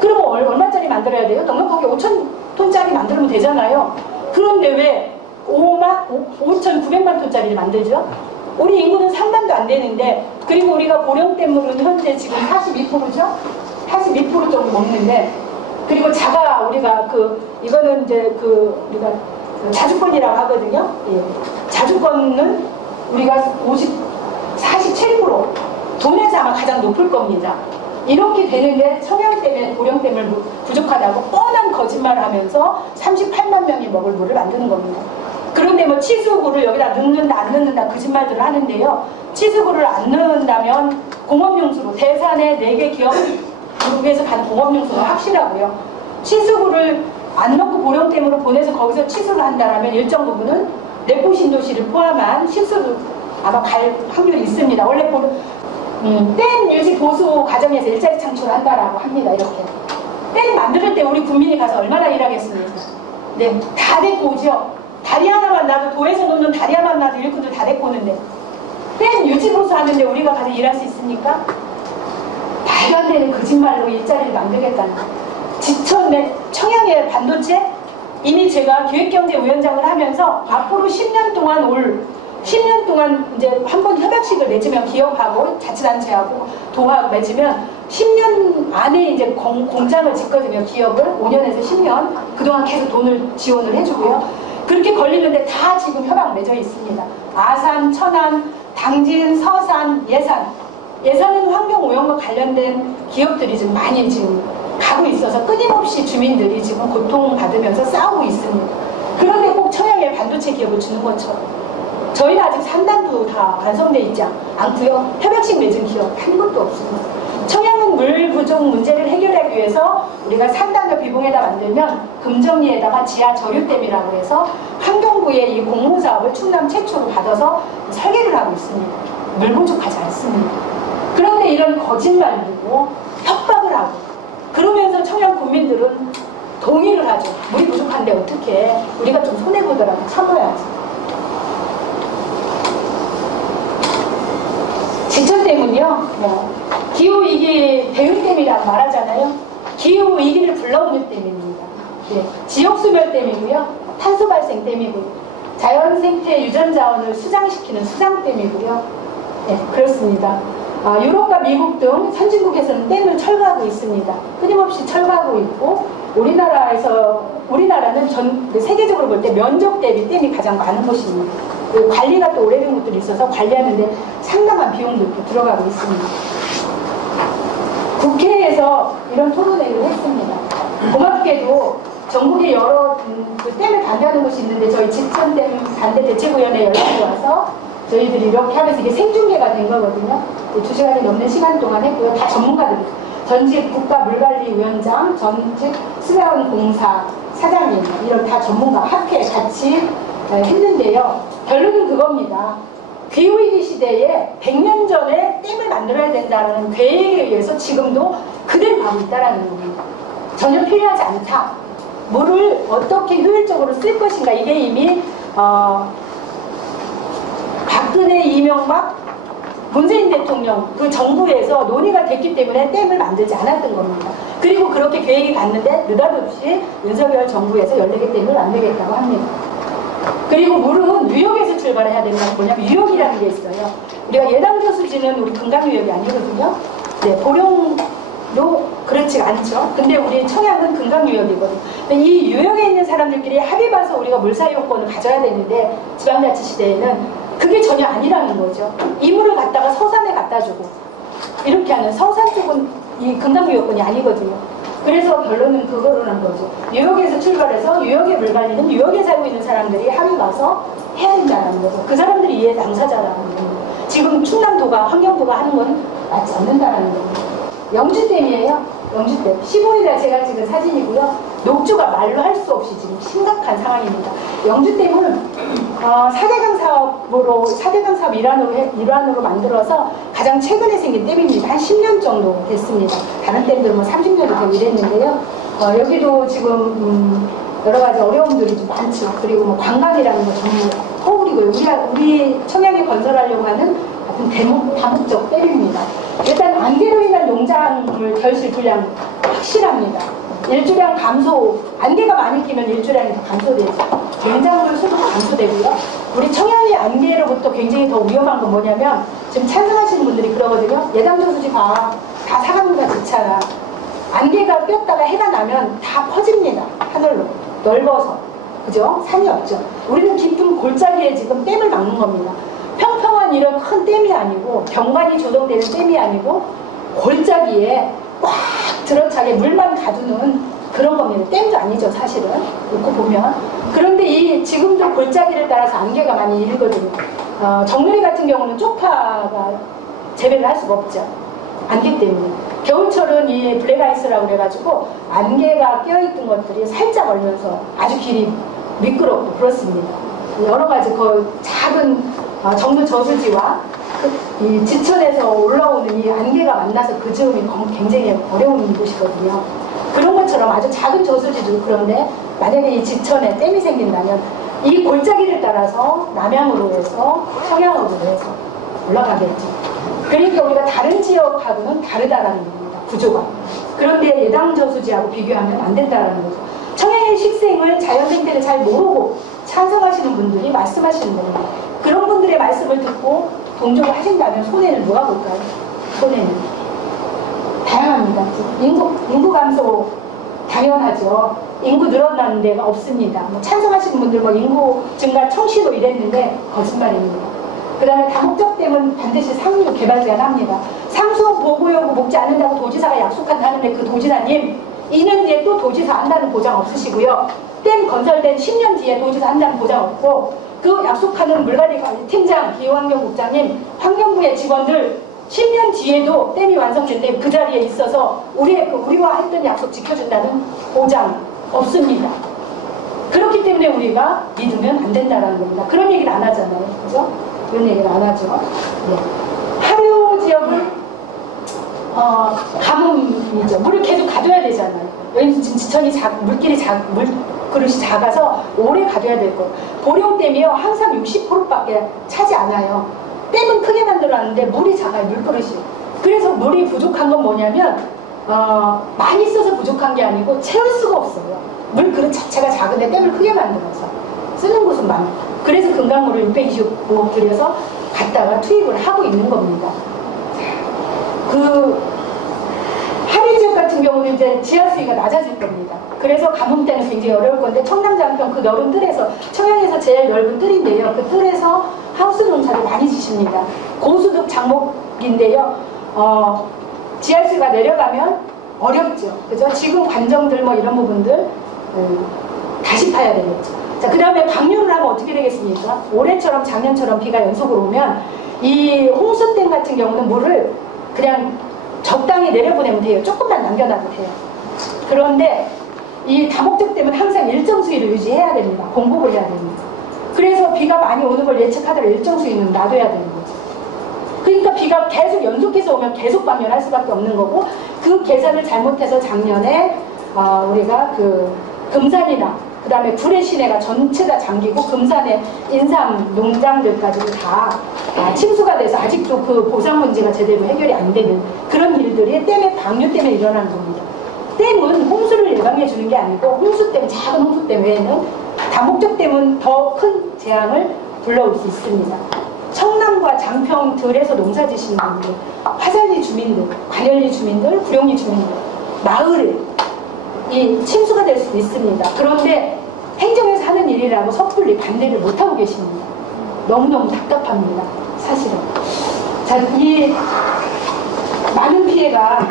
그러면 얼마짜리 만들어야 돼요? 넉넉하게 5,000톤짜리 만들면 되잖아요. 그런데 왜 5,900만 톤짜리를 만들죠? 우리 인구는 3만도 안 되는데, 그리고 우리가 보령댐 물은 현재 지금 42%죠? 42% 정도 먹는데, 그리고 우리가 이거는 이제 우리가 자주권이라고 하거든요. 예. 자주권은 우리가 47% 돈에서 아마 가장 높을 겁니다. 이렇게 되는데 청양 때문에 보령댐을 부족하다고 뻔한 거짓말을 하면서 38만 명이 먹을 물을 만드는 겁니다. 그런데 뭐 치수구를 여기다 넣는다 안 넣는다 거짓말들을 하는데요. 치수구를 안 넣는다면 공업용수로 대산의 4개 기업 중국에서 간 공업용수가 확실하고요. 치수구를 안 넣고 보령댐으로 보내서 거기서 치수를 한다면 일정 부분은 내포 신도시를 포함한 실수도 아마 갈 확률이 있습니다. 원래 댐 유지 보수 과정에서 일자리 창출을 한다라고 합니다. 이렇게 댐 만들 때 우리 국민이 가서 얼마나 일하겠습니까? 네, 다 데리고 오죠. 다리 하나만 놔도 도에서 놓는 다리 하나만 놔도 일꾼들 다 데리고 오는데 댐 유지 보수 하는데 우리가 가서 일할 수 있습니까? 말도 안 되는 거짓말로 일자리를 만들겠다는 거예요. 지천 청양의 반도체 이미 제가 기획경제위원장을 하면서 앞으로 10년 동안 이제 한번 협약식을 맺으면 기업하고 자치단체하고 도하고 맺으면 10년 안에 이제 공장을 짓거든요. 기업을 5년에서 10년 그동안 계속 돈을 지원을 해주고요. 그렇게 걸리는데 다 지금 협약 맺어 있습니다. 아산, 천안, 당진, 서산, 예산은 환경오염과 관련된 기업들이 지금 많이 지금 가고 있어서 끊임없이 주민들이 지금 고통받으면서 싸우고 있습니다. 그런데 꼭 청양에 반도체 기업을 주는 것처럼 저희는 아직 산단도 다 완성되어 있지 않고요. 협약식 맺은 기업 한 곳도 없습니다. 청양은 물 부족 문제를 해결하기 위해서 우리가 산단을 비봉에다 만들면 금정리에다가 지하 저류댐이라고 해서 환경부의 이 공모사업을 충남 최초로 받아서 설계를 하고 있습니다. 물 부족하지 않습니다. 그런데 이런 거짓말이고 협박을 하고 그러면서 청양 국민들은 동의를 하죠. 물이 부족한데 어떻게 우리가 좀 손해보더라도 참아야지. 지천댐은요 기후위기 대응댐이라고 말하잖아요. 기후위기를 불러오는 댐입니다. 네, 지역수멸댐이고요. 탄소발생댐이고요. 자연생태 유전자원을 수장시키는 수장댐이고요. 네, 그렇습니다. 유럽과 미국 등 선진국에서는 댐을 철거하고 있습니다. 끊임없이 철거하고 있고 우리나라는 세계적으로 볼 때 면적 대비 댐이 가장 많은 곳입니다. 관리가 또 오래된 곳들이 있어서 관리하는데 상당한 비용도 들어가고 있습니다. 국회에서 이런 토론회를 했습니다. 고맙게도 전국에 여러 댐을 반대하는 곳이 있는데 저희 지천댐 반대대책위원회 연락이 와서 저희들이 이렇게 하면서 이게 생중계가 된 거거든요. 2시간이 넘는 시간 동안 했고요. 다 전문가들, 전직 국가물관리위원장, 전직 수자원공사 사장님, 이런 다 전문가 학회 같이 했는데요. 결론은 그겁니다. 기후위기 시대에 100년 전에 댐을 만들어야 된다는 계획에 의해서 지금도 그대로 가고 있다는 겁니다. 전혀 필요하지 않다. 물을 어떻게 효율적으로 쓸 것인가, 이게 이미 박근혜, 이명박, 문재인 대통령 그 정부에서 논의가 됐기 때문에 댐을 만들지 않았던 겁니다. 그리고 그렇게 계획이 갔는데 느닷없이 윤석열 정부에서 14개 댐을 만들겠다고 합니다. 그리고 물은 유역에서 출발해야 된다는 뭐냐면 유역이라는 게 있어요. 우리가 예당저수지는 우리 금강유역이 아니거든요. 네, 보령도 그렇지 않죠. 근데 우리 청양은 금강유역이거든요. 이 유역에 있는 사람들끼리 합의 봐서 우리가 물사용권을 가져야 되는데 지방자치 시대에는 그게 전혀 아니라는 거죠. 이 물을 갖다가 서산에 갖다 주고 이렇게 하는 서산 쪽은 이 금강구 여건이 아니거든요. 그래서 결론은 그거로 한 거죠. 뉴욕에서 출발해서 뉴욕의 물 관리는 뉴욕에 살고 있는 사람들이 하루 가서 해야 된다는 거죠. 그 사람들이 이해 당사자라는 거예요. 지금 충남도가 환경부가 하는 건 맞지 않는다는 거예요. 영주댐이에요. 영주댐. 15일에 제가 찍은 사진이고요. 녹주가 말로 할 수 없이 지금 심각한 상황입니다. 영주댐은 4대강 사업 일환으로 만들어서 가장 최근에 생긴 댐입니다. 한 10년 정도 됐습니다. 다른 댐들은 뭐 30년도 되고 이랬는데요. 여기도 지금 여러 가지 어려움들이 좀 많죠. 그리고 뭐 관광이라는 거 전부 허울이고요. 우리 청양에 건설하려고 하는 다목적 댐입니다. 일단 안개로 인한 농작물 결실 분량 확실합니다. 일조량 감소, 안개가 많이 끼면 일조량이 더 감소되죠. 냉장물 수도 감소되고요. 우리 청양의 안개로부터 굉장히 더 위험한 건 뭐냐면 지금 찬성하시는 분들이 그러거든요. 예당저수지 봐. 다 사강류가 좋잖아. 안개가 꼈다가 해가 나면 다 퍼집니다. 하늘로. 넓어서. 그죠? 산이 없죠. 우리는 깊은 골짜기에 지금 댐을 막는 겁니다. 평평한 이런 큰 댐이 아니고 경관이 조성되는 댐이 아니고 골짜기에 꽉 들어차게 물만 가두는 그런 겁니다. 댐도 아니죠 사실은 놓고 보면. 그런데 지금도 골짜기를 따라서 안개가 많이 일거든요. 정누리 같은 경우는 쪽파가 재배를 할 수가 없죠. 안개 때문에. 겨울철은 이 블랙아이스라고 그래가지고 안개가 껴있던 것들이 살짝 얼면서 아주 길이 미끄럽고 그렇습니다. 여러 가지 그 작은 정도 저수지와 이 지천에서 올라오는 이 안개가 만나서 그 지음이 굉장히 어려운 곳이거든요. 그런 것처럼 아주 작은 저수지도 그런데 만약에 이 지천에 댐이 생긴다면 이 골짜기를 따라서 남향으로 해서 서양으로 해서 올라가겠죠. 그러니까 우리가 다른 지역하고는 다르다라는 겁니다. 구조가. 그런데 예당 저수지하고 비교하면 안 된다라는 거죠. 청양의 식생을 자연생태를 잘 모르고 찬성하시는 분들이 말씀하시는 겁니다. 그런 분들의 말씀을 듣고 동조를 하신다면 손해는 누가 볼까요? 손해는 다양합니다. 인구 감소 당연하죠. 인구 늘어나는 데가 없습니다. 뭐 찬성하시는 분들 뭐 인구 증가 청시도 이랬는데 거짓말입니다. 그 다음에 다목적댐은 반드시 상류 개발 제한합니다. 상수원 보고요구 먹지 않는다고 도지사가 약속한다는데 그 도지사님 2년 뒤에 또 도지사 한다는 보장 없으시고요. 댐 건설된 10년 뒤에 도지사 한다는 보장 없고 그 약속하는 물관리관리 팀장, 기후환경국장님, 환경부의 직원들 10년 뒤에도 댐이 완성된데 그 자리에 있어서 우리와 했던 약속 지켜준다는 보장 없습니다. 그렇기 때문에 우리가 믿으면 안 된다는 겁니다. 그런 얘기를 안 하잖아요. 그죠? 그런 얘기를 안 하죠. 네. 하류 지역은 가뭄이죠. 물을 계속 가둬야 되잖아요. 여기 지금 지천이 물그릇이 작아서 오래 가둬야 될 거예요. 보령댐이요 항상 60%밖에 차지 않아요. 댐은 크게 만들어놨는데 물이 작아요. 물그릇이. 그래서 물이 부족한 건 뭐냐면 많이 써서 부족한 게 아니고 채울 수가 없어요. 물그릇 자체가 작은데 댐을 크게 만들어서 쓰는 곳은 많아요. 그래서 금강물을 625억 들여서 갖다가 투입을 하고 있는 겁니다. 하류 지역 같은 경우는 이제 지하 수위가 낮아질 겁니다. 그래서 가뭄 때는 굉장히 어려울 건데 청남장평 그 넓은 뜰에서 청양에서 제일 넓은 뜰인데요. 그 뜰에서 하우스 농사를 많이 지십니다. 고수득 작목인데요. 지하 수위가 내려가면 어렵죠. 그죠? 지금 관정들 뭐 이런 부분들 다시 파야 되겠죠. 자, 그 다음에 방류를 하면 어떻게 되겠습니까? 올해처럼 작년처럼 비가 연속으로 오면 이 홍수댐 같은 경우는 물을 그냥 적당히 내려보내면 돼요. 조금만 남겨놔도 돼요. 그런데 이 다목적댐은 항상 일정 수위를 유지해야 됩니다. 공급을 해야 됩니다. 그래서 비가 많이 오는 걸 예측하더라도 일정 수위는 놔둬야 되는 거죠. 그러니까 비가 계속 연속해서 오면 계속 방류할 수밖에 없는 거고 그 계산을 잘못해서 작년에 우리가 그 금산이나 그 다음에 구례 시내가 전체 다 잠기고 금산의 인삼 농장들까지도 다 침수가 돼서 아직도 그 보상 문제가 제대로 해결이 안 되는 그런 일들이 댐의 방류 때문에 일어나는 겁니다. 댐은 홍수를 예방해 주는 게 아니고 홍수댐, 작은 홍수댐 외에는 다목적댐은 더 큰 재앙을 불러올 수 있습니다. 청남과 장평들에서 농사 지시는 분들, 화살리 주민들, 관열리 주민들, 구룡리 주민들, 마을에 이 침수가 될 수도 있습니다. 그런데 행정에서 하는 일이라고 섣불리 반대를 못하고 계십니다. 너무너무 답답합니다. 사실은. 자, 많은 피해가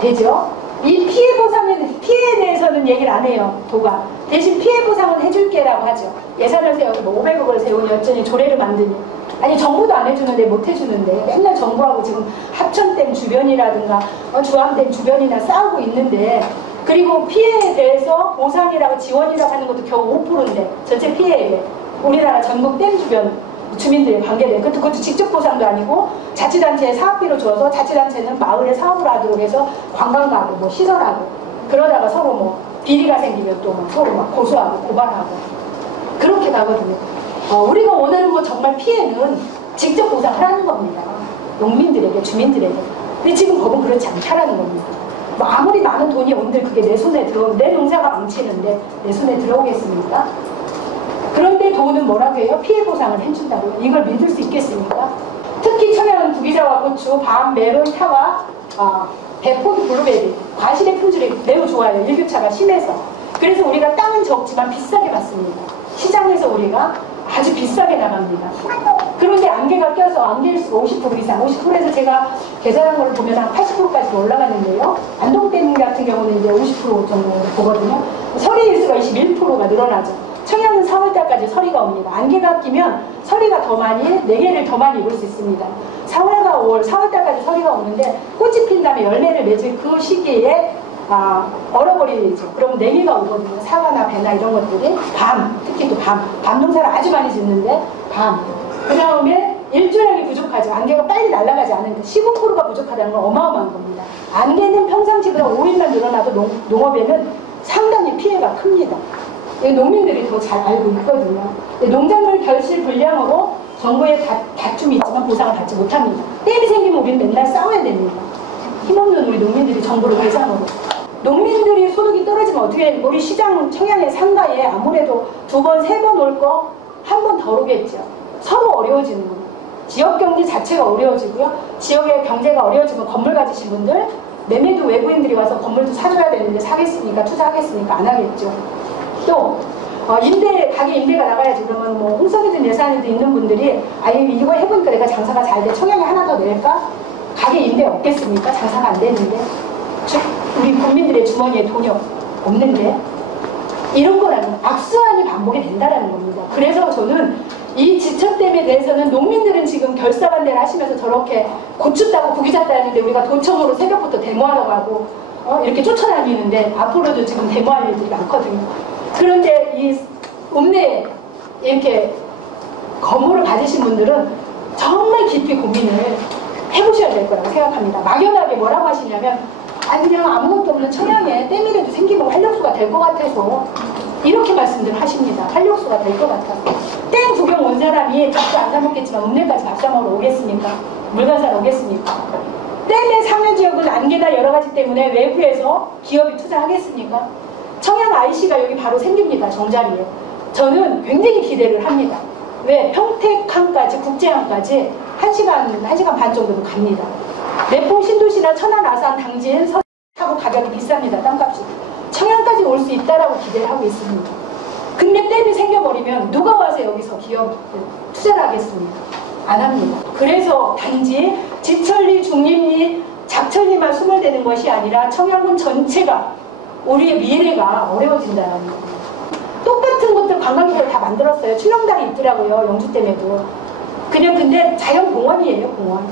되죠. 이 피해 보상에 피해에 대해서는 얘기를 안 해요. 도가 대신 피해 보상은 해줄게라고 하죠. 예산을 세우고 뭐 500억을 세우니 어쩌니 조례를 만드니 아니 정부도 안 해주는데 못 해주는데 맨날 정부하고 지금 합천댐 주변이라든가 주암댐 주변이나 싸우고 있는데 그리고 피해에 대해서 보상이라고 지원이라고 하는 것도 겨우 5%인데 전체 피해액에 우리나라 전국 댐 주변 주민들이 관계돼. 그것도 직접 보상도 아니고 자치단체에 사업비로 줘서 자치단체는 마을에 사업을 하도록 해서 관광가고 뭐 시설하고 그러다가 서로 뭐 비리가 생기면 또 막 서로 막 고소하고 고발하고 그렇게 가거든요. 우리가 원하는 건 정말 피해는 직접 보상하라는 겁니다. 농민들에게 주민들에게. 근데 지금 법은 그렇지 않다라는 겁니다. 뭐 아무리 많은 돈이 온들 그게 내 손에 내 농사가 망치는데 내 손에 들어오겠습니까? 그런데 돈은 뭐라고 해요? 피해 보상을 해준다고요. 이걸 믿을 수 있겠습니까? 특히 청양은 구기자와 고추, 밤, 메론, 사과, 배포, 블루베리, 과실의 품질이 매우 좋아요. 일교차가 심해서. 그래서 우리가 땅은 적지만 비싸게 받습니다. 시장에서 우리가 아주 비싸게 나갑니다. 그런데 안개가 껴서 안개일수가 50% 이상, 50%에서 제가 계산한 걸 보면 한 80%까지 올라갔는데요. 안동댐 같은 경우는 이제 50% 정도 보거든요. 서리일수가 21%가 늘어나죠. 청양은 4월달까지 서리가 옵니다. 안개가 끼면 서리가 더 많이, 4개를 더 많이 입을 수 있습니다. 4월과 5월, 4월달까지 서리가 오는데 꽃이 핀 다음에 열매를 맺을 그 시기에 얼어버리죠. 그럼 4개가 오거든요. 사과나 배나 이런 것들이 밤, 특히 또 밤 농사를 아주 많이 짓는데 밤. 그 다음에 일조량이 부족하죠. 안개가 빨리 날아가지 않으니까 15%가 부족하다는 건 어마어마한 겁니다. 안개는 평상시보다 5일만 늘어나도 농업에는 상당히 피해가 큽니다. 농민들이 더 잘 알고 있거든요. 농작물 결실 불량으로 정부의 다툼이 있지만 보상을 받지 못합니다. 댐이 생기면 우리는 맨날 싸워야 됩니다. 힘없는 우리 농민들이 정부를 대상으로. 농민들이 소득이 떨어지면 어떻게 해야 돼요? 우리 시장 청양의 상가에 아무래도 2번, 3번 올 거 한 번 더 오겠죠. 서로 어려워지는 거예요. 지역 경제 자체가 어려워지고요. 지역의 경제가 어려워지면 건물 가지신 분들 매매도 외부인들이 와서 건물도 사줘야 되는데 사겠습니까? 투자하겠습니까? 안 하겠죠. 또 가게 임대가 나가야지. 그러면 뭐 홍성이든 예산이든 있는 분들이 이거 해보니까 내가 장사가 잘 돼. 청양에 하나 더 낼까? 가게 임대 없겠습니까? 장사가 안 되는데. 우리 국민들의 주머니에 돈이 없는데. 이런 거라는 악순환이 반복이 된다는 겁니다. 그래서 저는 이 지척댐에 대해서는 농민들은 지금 결사반대를 하시면서 저렇게 고추 따고 구기자 따는데 우리가 도청으로 새벽부터 데모하러 가고 이렇게 쫓아다니는데 앞으로도 지금 데모할 일들이 많거든요. 그런데 이 읍내에 이렇게 건물을 가지신 분들은 정말 깊이 고민을 해보셔야 될 거라고 생각합니다. 막연하게 뭐라고 하시냐면 그냥 아무것도 없는 청양에 댐이라도 생기면 활력소가 될 것 같아서 이렇게 말씀들 하십니다. 활력소가 될 것 같아서. 댐 구경 온 사람이 밥도 안 사먹겠지만 읍내까지 밥 사먹으러 오겠습니까? 물건 사러 오겠습니까? 댐의 상류 지역은 안개나 여러 가지 때문에 외부에서 기업이 투자하겠습니까? 청양 IC가 여기 바로 생깁니다. 정자리에. 저는 굉장히 기대를 합니다. 왜? 평택항까지 국제항까지 1시간 반 정도도 갑니다. 내포 신도시나 천안, 아산, 당진, 서하고 가격이 비쌉니다. 땅값이. 청양까지 올 수 있다라고 기대를 하고 있습니다. 근데 댐이 생겨버리면 누가 와서 여기서 기업 투자를 하겠습니까? 안 합니다. 그래서 단지 지천리, 중림리, 작천리만 숨을 대는 것이 아니라 청양군 전체가 우리의 미래가 어려워진다는 겁니다. 똑같은 것들 관광객을 다 만들었어요. 출렁다리 있더라고요. 영주댐에도. 그냥 근데 자연공원이에요. 공원.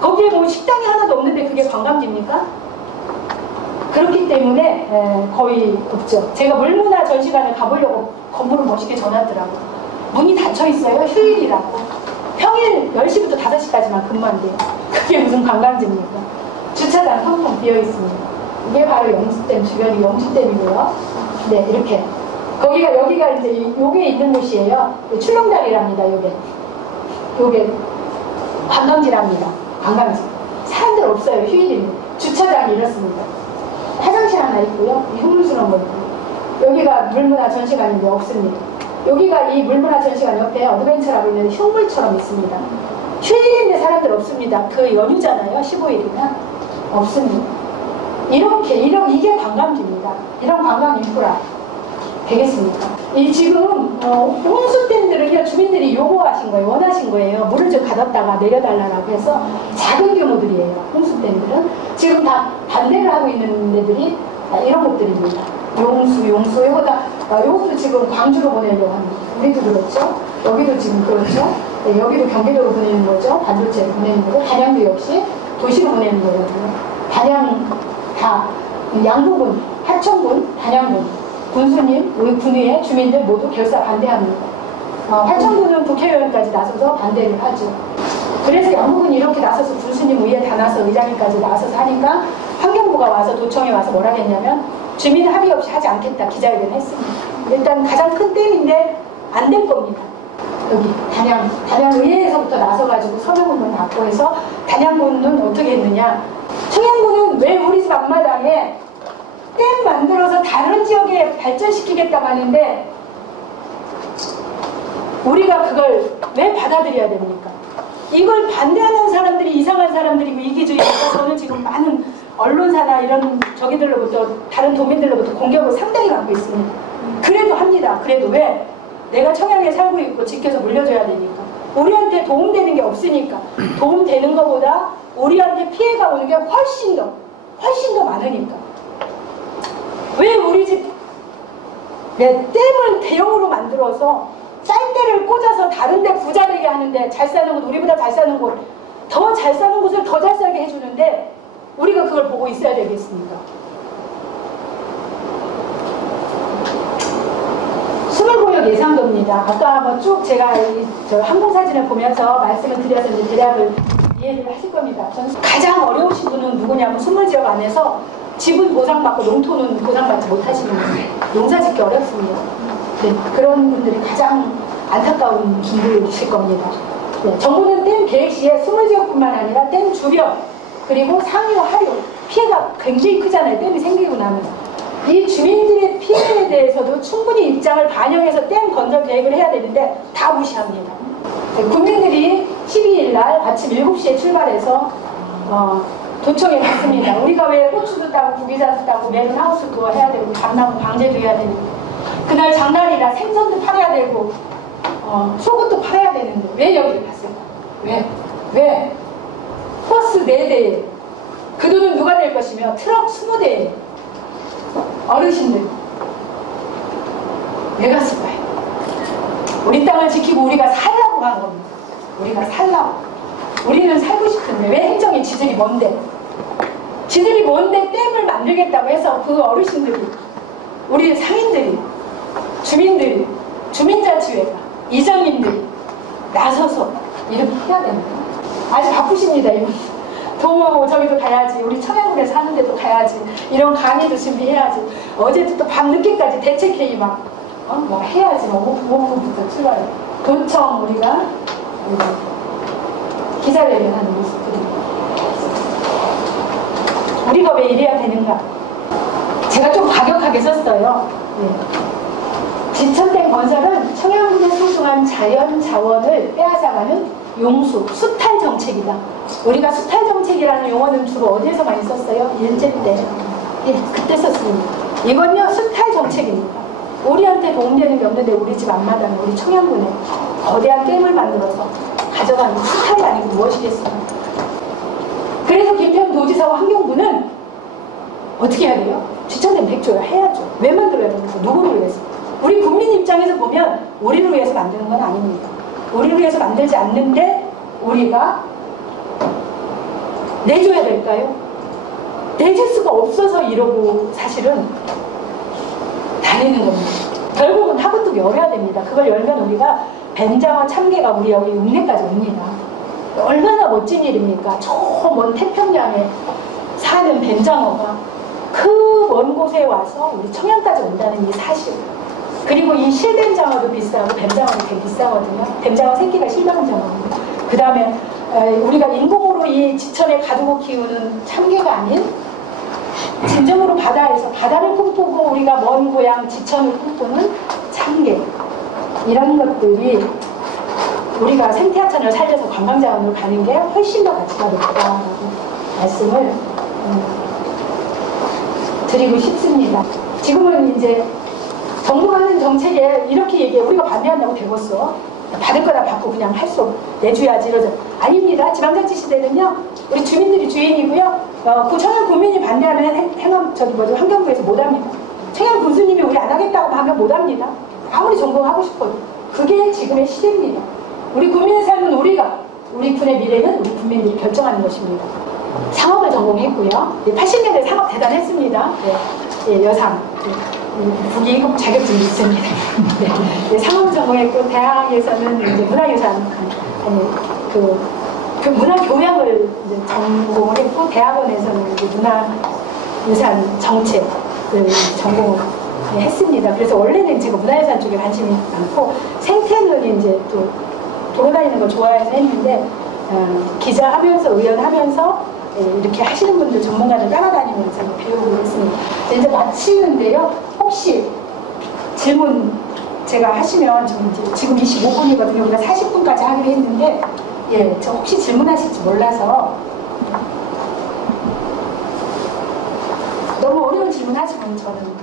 거기에 뭐 식당이 하나도 없는데 그게 관광지입니까? 그렇기 때문에 거의 없죠. 제가 물문화 전시관을 가보려고 건물을 멋있게 전하더라고요. 문이 닫혀 있어요. 휴일이라고. 평일 10시부터 5시까지만 근무한대요. 그게 무슨 관광지입니까? 주차장 텅텅 비어 있습니다. 이게 바로 영주댐 주변이 영주댐이고요. 네, 이렇게. 여기가 이제 요게 있는 곳이에요. 출렁다리랍니다. 요게 관광지랍니다. 관광지. 사람들 없어요. 휴일인데. 주차장이 이렇습니다. 화장실 하나 있고요. 흉물스러운 거 있고. 여기가 물문화 전시관인데 없습니다. 여기가 이 물문화 전시관 옆에 어드벤처라고 있는 흉물처럼 있습니다. 휴일인데 사람들 없습니다. 그 연휴잖아요. 15일이면. 없습니다. 이게 관광지입니다. 이런 관광 인프라 되겠습니까? 이 지금 홍수댐들은요 주민들이 요구하신 거예요. 원하신 거예요. 물을 좀 가뒀다가 내려달라고 해서 작은 규모들이에요. 홍수댐들은 지금 다 반대를 하고 있는 데들이 이런 곳들입니다. 용수 이것도 지금 광주로 보내려고 합니다. 우리도 그렇죠. 여기도 지금 그렇죠. 네, 여기도 경기도로 보내는 거죠. 반도체로 보내는 거고 단양도 역시 도시로 보내는 거거든요. 단양 다 양구군, 하천군, 단양군 군수님, 우리 군위의 주민들 모두 결사 반대합니다. 하천군은 국회의원까지 나서서 반대를 하죠. 그래서 양구군이 이렇게 나서서 군수님 위에 다 나서 의장님까지 나서서 하니까 환경부가 와서 도청에 와서 뭐라 했냐면 주민 합의 없이 하지 않겠다 기자회견 했습니다. 일단 가장 큰 댐인데 안 될 겁니다. 여기 단양의회에서부터 나서가지고 서명운동 받고 해서 단양군은 어떻게 했느냐. 청양군은 왜 우리 집 앞마당에 댐 만들어서 다른 지역에 발전시키겠다고 하는데 우리가 그걸 왜 받아들여야 됩니까? 이걸 반대하는 사람들이 이상한 사람들이고 이기주의니까 저는 지금 많은 언론사나 이런 저기들로부터 다른 도민들로부터 공격을 상당히 받고 있습니다. 그래도 합니다. 그래도 왜? 내가 청양에 살고 있고 지켜서 물려줘야 되니까. 우리한테 도움되는 게 없으니까. 도움되는 것보다 우리한테 피해가 오는 게 훨씬 더 많으니까. 왜 우리 집 댐을 대형으로 만들어서 쌀대를 꽂아서 다른 데 부자 되게 하는데 잘 사는 곳, 우리보다 잘 사는 곳, 더 잘 사는 곳을 더 잘 살게 해주는데 우리가 그걸 보고 있어야 되겠습니까? 수물고역 예상도입니다. 아까 뭐 쭉 제가 저 항공사진을 보면서 말씀을 드려서 이제 대략을 이해를 하실 겁니다. 저는 가장 어려우신 분은 누구냐면 수물지역 안에서 지분 보상받고 농토는 보상받지 못하시는 분들, 농사 짓기 어렵습니다. 네, 그런 분들이 가장 안타까운 분들이실 겁니다. 네, 정부는 댐 계획 시에 수물지역뿐만 아니라 댐 주변 그리고 상류, 하류 피해가 굉장히 크잖아요. 댐이 생기고 나면 이 주민들의 피해에 대해서도 충분히 입장을 반영해서 댐 건설 계획을 해야 되는데 다 무시합니다. 네, 국민들이 12일 날 아침 7시에 출발해서 도청에 갔습니다. 우리가 왜 고추도 따고 구기자도 따고 메론하우스도 해야 되고 감나무 방제도 해야 되는데 그날 장날이라 생선도 팔아야 되고 속옷도 팔아야 되는데 왜 여기를 갔을까? 왜? 버스 4대에 그 돈은 누가 낼 것이며 트럭 20대에 어르신들 왜 갔을까요? 우리 땅을 지키고 우리가 살라고 간 겁니다. 우리가 살라고. 우리는 살고 싶은데 왜 행정이 지들이 뭔데? 지들이 뭔데 댐을 만들겠다고 해서 그 어르신들이 우리 상인들이 주민들이 주민자치회가 이장님들이 나서서 이렇게 해야 됩니다. 아주 바쁘십니다. 이분 도움하고 저기도 가야지 우리 청양군에 사는데도 가야지 이런 강의도 준비해야지 어제도 또 밤늦게까지 대책회의 막 뭐 해야지 오후부터 출발해 도청 우리가 기자회견하는 모습들입니다. 우리가 왜 이래야 되는가? 제가 좀 과격하게 썼어요. 네. 지천댐 건설은 청양군의 소중한 자연 자원을 빼앗아가는 용수, 수탈 정책이다. 우리가 수탈 정책이라는 용어는 주로 어디에서 많이 썼어요? 일제 때. 예, 그때 썼습니다. 이건요, 수탈 정책입니다. 우리한테 도움되는 게 없는데 우리 집 앞마당에 우리 청양군에 거대한 댐을 만들어서 가져가는 수탈이 아니고 무엇이겠습니까? 그래서 김태훈 도지사와 환경부는 어떻게 해야 돼요? 지천댐 100조야 해야죠. 왜 만들어야 됩니까? 누구를 위해서? 우리 국민 입장에서 보면 우리를 위해서 만드는 건 아닙니다. 우리를 위해서 만들지 않는데 우리가 내줘야 될까요? 내줄 수가 없어서 이러고 사실은 다니는 겁니다. 결국은 하부뚝 열어야 됩니다. 그걸 열면 우리가 뱀장어 참개가 우리 여기 읍내까지 옵니다. 얼마나 멋진 일입니까? 저 먼 태평양에 사는 뱀장어가 그 먼 곳에 와서 우리 청양까지 온다는 이 사실. 그리고 이 실뱀장어도 비싸고 뱀장어도 되게 비싸거든요. 뱀장어 새끼가 실뱀장어입니다. 그 다음에 우리가 인공으로 이 지천에 가두고 키우는 참개가 아닌 진정으로 바다에서 바다를 꿈꾸고 우리가 먼 고향 지천을 꿈꾸는 참개 이런 것들이 우리가 생태하천을 살려서 관광자원으로 가는 게 훨씬 더 가치가 높다고 말씀을 드리고 싶습니다. 지금은 이제 정부하는 정책에 이렇게 얘기해. 우리가 반대한다고 되겠어? 받을 거나 받고 그냥 할 수 내줘야지 이러죠. 아닙니다. 지방자치 시대는요, 우리 주민들이 주인이고요. 그 청양 군민이 반대하면 환경부에서 못합니다. 청양 군수님이 우리 안 하겠다고 하면 못합니다. 아무리 전공하고 싶어도. 그게 지금의 시대입니다. 우리 국민의 삶은 우리 군의 미래는 우리 국민들이 결정하는 것입니다. 상업을 전공했고요. 80년대 상업 대단했습니다. 예, 여상. 국이 자격증이 있습니다. 네, 상업을 전공했고, 대학에서는 이제 문화유산, 그 문화교양을 이제 전공을 했고, 대학원에서는 이제 문화유산 정책을 전공을 했습니다. 그래서 원래는 제가 문화유산 쪽에 관심이 많고, 생태를 이제 또 돌아다니는 걸 좋아해서 했는데, 기자하면서, 의원하면서 이렇게 하시는 분들, 전문가들 따라다니면서 배우고 있습니다. 이제 마치는데요. 혹시 질문 제가 하시면 지금 25분이거든요. 우리가 40분까지 하기로 했는데, 예, 저 혹시 질문하실지 몰라서 너무 어려운 질문 하시면 저는